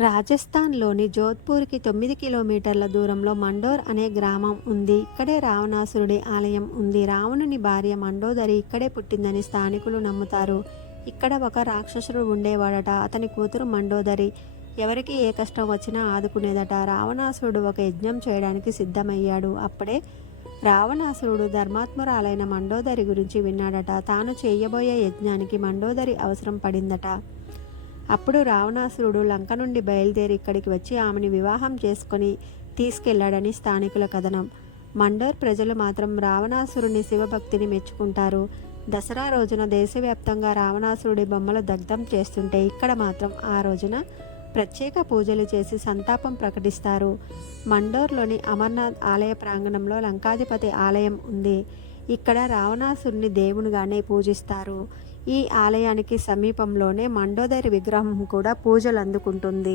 రాజస్థాన్లోని జోధ్పూర్కి 9 కిలోమీటర్ల దూరంలో మండోర్ అనే గ్రామం ఉంది. ఇక్కడే రావణాసురుడి ఆలయం ఉంది. రావణుని భార్య మండోదరి ఇక్కడే పుట్టిందని స్థానికులు నమ్ముతారు. ఇక్కడ ఒక రాక్షసుడు ఉండేవాడట. అతని కూతురు మండోదరి. ఎవరికి ఏ కష్టం వచ్చినా ఆదుకునేదట. రావణాసురుడు ఒక యజ్ఞం చేయడానికి సిద్ధమయ్యాడు. అప్పుడే రావణాసురుడు ధర్మాత్మురాలైన మండోదరి గురించి విన్నాడట. తాను చేయబోయే యజ్ఞానికి మండోదరి అవసరం పడిందట. అప్పుడు రావణాసురుడు లంక నుండి బయలుదేరి ఇక్కడికి వచ్చి ఆమెని వివాహం చేసుకొని తీసుకెళ్లాడని స్థానికుల కథనం. మండోర్ ప్రజలు మాత్రం రావణాసురుని శివభక్తిని మెచ్చుకుంటారు. దసరా రోజున దేశవ్యాప్తంగా రావణాసురుడి బొమ్మలు దగ్ధం చేస్తుంటే ఇక్కడ మాత్రం ఆ రోజున ప్రత్యేక పూజలు చేసి సంతాపం ప్రకటిస్తారు. మండోర్లోని అమర్నాథ్ ఆలయ ప్రాంగణంలో లంకాధిపతి ఆలయం ఉంది. ఇక్కడ రావణాసురుని దేవునిగానే పూజిస్తారు. ఈ ఆలయానికి సమీపంలోనే మండోదరి విగ్రహం కూడా పూజలు అందుకుంటుంది.